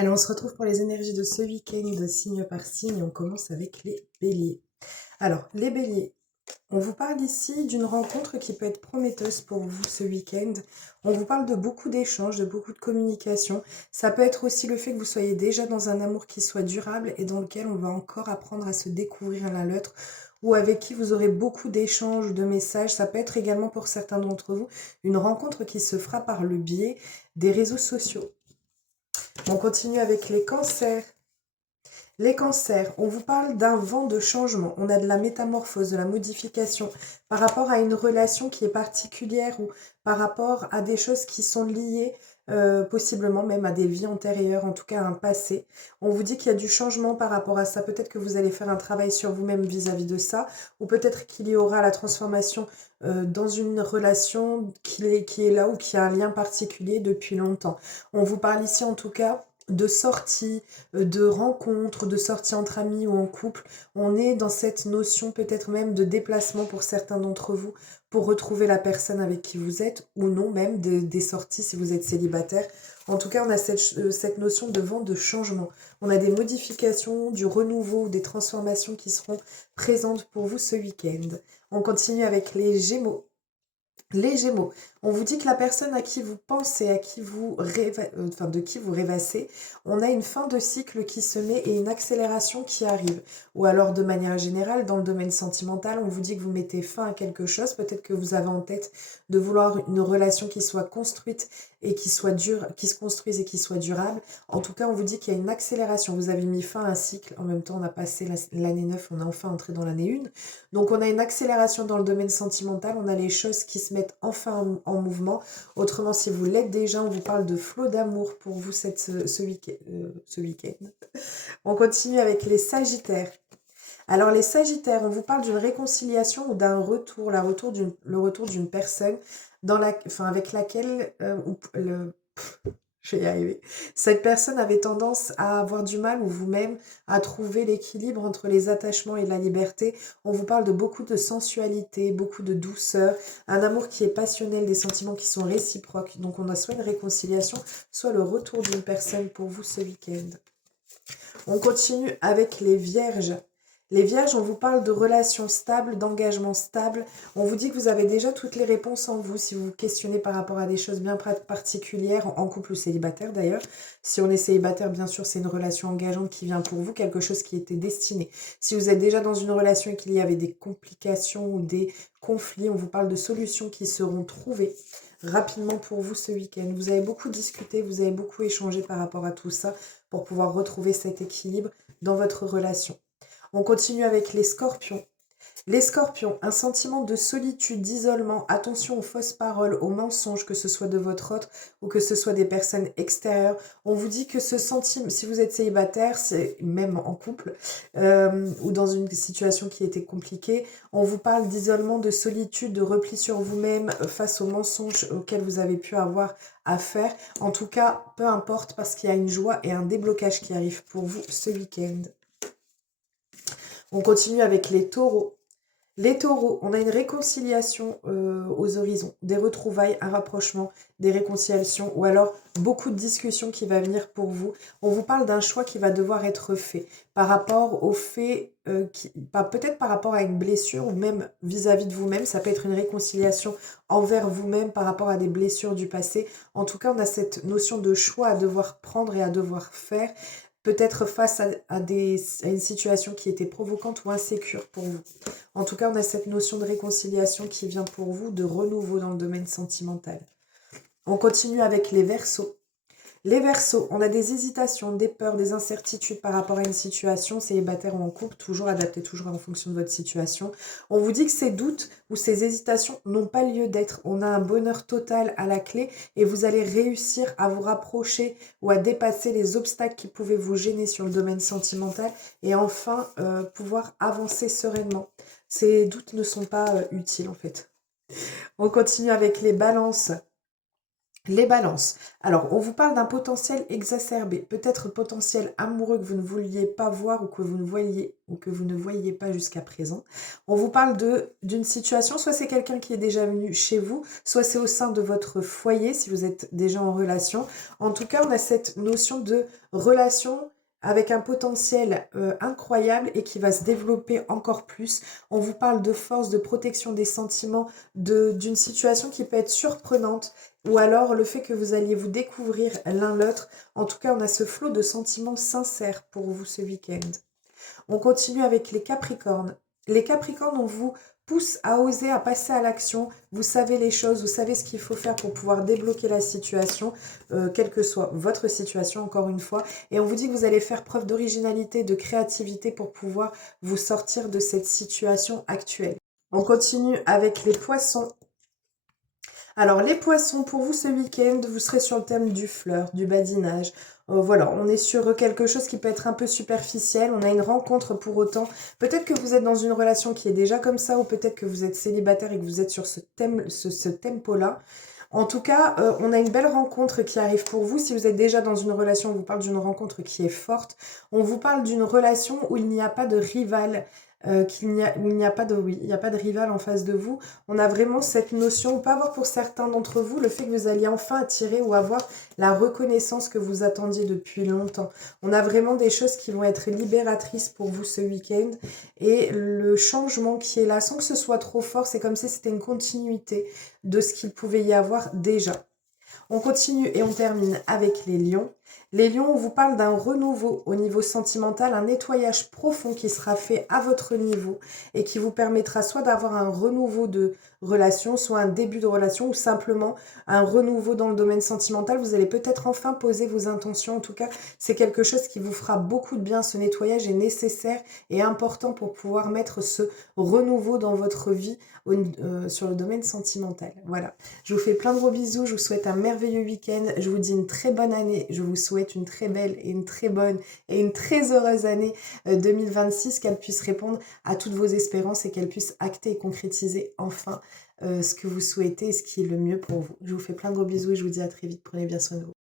Alors, on se retrouve pour les énergies de ce week-end, signe par signe, et on commence avec les béliers. Alors, les béliers, on vous parle ici d'une rencontre qui peut être prometteuse pour vous ce week-end. On vous parle de beaucoup d'échanges, de beaucoup de communication. Ça peut être aussi le fait que vous soyez déjà dans un amour qui soit durable et dans lequel on va encore apprendre à se découvrir l'un l'autre, ou avec qui vous aurez beaucoup d'échanges, de messages. Ça peut être également pour certains d'entre vous une rencontre qui se fera par le biais des réseaux sociaux. On continue avec les cancers. Les cancers, on vous parle d'un vent de changement. On a de la métamorphose, de la modification par rapport à une relation qui est particulière ou par rapport à des choses qui sont liées possiblement même à des vies antérieures, en tout cas à un passé. On vous dit qu'il y a du changement par rapport à ça. Peut-être que vous allez faire un travail sur vous-même vis-à-vis de ça, ou peut-être qu'il y aura la transformation dans une relation qui est là ou qui a un lien particulier depuis longtemps. On vous parle ici en tout cas de sorties, de rencontres, de sorties entre amis ou en couple. On est dans cette notion peut-être même de déplacement pour certains d'entre vous pour retrouver la personne avec qui vous êtes ou non même des sorties si vous êtes célibataire. En tout cas, on a cette notion de vent de changement. On a des modifications, du renouveau, des transformations qui seront présentes pour vous ce week-end. On continue avec les Gémeaux. Les Gémeaux, on vous dit que la personne à qui vous pensez, à qui vous de qui vous rêvassez, on a une fin de cycle qui se met et une accélération qui arrive. Ou alors de manière générale, dans le domaine sentimental, on vous dit que vous mettez fin à quelque chose. Peut-être que vous avez en tête de vouloir une relation qui soit construite et qui soit dure, qui se construise et qui soit durable. En tout cas, on vous dit qu'il y a une accélération. Vous avez mis fin à un cycle. En même temps, on a passé l'année 9, on est enfin entré dans l'année 1. Donc on a une accélération dans le domaine sentimental, on a les choses qui se mettent enfin en mouvement. Autrement, si vous l'êtes déjà, on vous parle de flot d'amour pour vous ce week-end. On continue avec les Sagittaires. Alors les Sagittaires, on vous parle d'une réconciliation ou d'un retour, le retour d'une personne avec laquelle je vais y arriver. Cette personne avait tendance à avoir du mal ou vous-même à trouver l'équilibre entre les attachements et la liberté. On vous parle de beaucoup de sensualité, beaucoup de douceur, un amour qui est passionnel, des sentiments qui sont réciproques. Donc on a soit une réconciliation, soit le retour d'une personne pour vous ce week-end. On continue avec les Vierges. Les Vierges, on vous parle de relations stables, d'engagement stable. On vous dit que vous avez déjà toutes les réponses en vous si vous vous questionnez par rapport à des choses bien particulières, en couple ou célibataire d'ailleurs. Si on est célibataire, bien sûr, c'est une relation engageante qui vient pour vous, quelque chose qui était destiné. Si vous êtes déjà dans une relation et qu'il y avait des complications ou des conflits, on vous parle de solutions qui seront trouvées rapidement pour vous ce week-end. Vous avez beaucoup discuté, vous avez beaucoup échangé par rapport à tout ça pour pouvoir retrouver cet équilibre dans votre relation. On continue avec les Scorpions. Les Scorpions, un sentiment de solitude, d'isolement, attention aux fausses paroles, aux mensonges, que ce soit de votre autre ou que ce soit des personnes extérieures. On vous dit que ce sentiment, si vous êtes célibataire, c'est même en couple ou dans une situation qui était compliquée, on vous parle d'isolement, de solitude, de repli sur vous-même face aux mensonges auxquels vous avez pu avoir à faire. En tout cas, peu importe parce qu'il y a une joie et un déblocage qui arrive pour vous ce week-end. On continue avec les taureaux. Les taureaux, on a une réconciliation aux horizons, des retrouvailles, un rapprochement, des réconciliations ou alors beaucoup de discussions qui va venir pour vous. On vous parle d'un choix qui va devoir être fait par rapport au fait, peut-être par rapport à une blessure ou même vis-à-vis de vous-même. Ça peut être une réconciliation envers vous-même par rapport à des blessures du passé. En tout cas, on a cette notion de choix à devoir prendre et à devoir faire. Peut-être face à une situation qui était provocante ou insécure pour vous. En tout cas, on a cette notion de réconciliation qui vient pour vous, de renouveau dans le domaine sentimental. On continue avec les Verseaux. Les Verseaux, on a des hésitations, des peurs, des incertitudes par rapport à une situation, célibataire ou en couple, toujours adapté, toujours en fonction de votre situation. On vous dit que ces doutes ou ces hésitations n'ont pas lieu d'être. On a un bonheur total à la clé et vous allez réussir à vous rapprocher ou à dépasser les obstacles qui pouvaient vous gêner sur le domaine sentimental et enfin pouvoir avancer sereinement. Ces doutes ne sont pas utiles en fait. On continue avec les balances. Les balances. Alors, on vous parle d'un potentiel exacerbé, peut-être potentiel amoureux que vous ne vouliez pas voir ou que vous ne voyiez pas jusqu'à présent. On vous parle d'une situation, soit c'est quelqu'un qui est déjà venu chez vous, soit c'est au sein de votre foyer si vous êtes déjà en relation. En tout cas, on a cette notion de relation avec un potentiel incroyable et qui va se développer encore plus. On vous parle de force, de protection des sentiments, d'une situation qui peut être surprenante, ou alors le fait que vous alliez vous découvrir l'un l'autre. En tout cas, on a ce flot de sentiments sincères pour vous ce week-end. On continue avec les Capricornes. Les Capricornes, on vous pousse à oser, à passer à l'action. Vous savez les choses, vous savez ce qu'il faut faire pour pouvoir débloquer la situation, quelle que soit votre situation, encore une fois. Et on vous dit que vous allez faire preuve d'originalité, de créativité pour pouvoir vous sortir de cette situation actuelle. On continue avec les Poissons. Alors, les poissons, pour vous ce week-end, vous serez sur le thème du flirt, du badinage. Voilà, on est sur quelque chose qui peut être un peu superficiel. On a une rencontre pour autant. Peut-être que vous êtes dans une relation qui est déjà comme ça, ou peut-être que vous êtes célibataire et que vous êtes sur ce thème, ce tempo-là. En tout cas, on a une belle rencontre qui arrive pour vous. Si vous êtes déjà dans une relation, on vous parle d'une rencontre qui est forte. On vous parle d'une relation où il n'y a pas de rival, il n'y a pas de, oui, il n'y a pas de rival en face de vous. On a vraiment cette notion, on peut avoir pour certains d'entre vous le fait que vous alliez enfin attirer ou avoir la reconnaissance que vous attendiez depuis longtemps. On a vraiment des choses qui vont être libératrices pour vous ce week-end. Et le changement qui est là, sans que ce soit trop fort, c'est comme si c'était une continuité de ce qu'il pouvait y avoir déjà. On continue et on termine avec les lions. Les lions, on vous parle d'un renouveau au niveau sentimental, un nettoyage profond qui sera fait à votre niveau et qui vous permettra soit d'avoir un renouveau de relation, soit un début de relation ou simplement un renouveau dans le domaine sentimental. Vous allez peut-être enfin poser vos intentions. En tout cas, c'est quelque chose qui vous fera beaucoup de bien. Ce nettoyage est nécessaire et important pour pouvoir mettre ce renouveau dans votre vie sur le domaine sentimental. Voilà. Je vous fais plein de gros bisous, je vous souhaite un merveilleux week-end, je vous dis une très bonne année, je vous souhaite une très belle et une très bonne et une très heureuse année 2026, qu'elle puisse répondre à toutes vos espérances et qu'elle puisse acter et concrétiser enfin ce que vous souhaitez et ce qui est le mieux pour vous. Je vous fais plein de gros bisous et je vous dis à très vite, prenez bien soin de vous.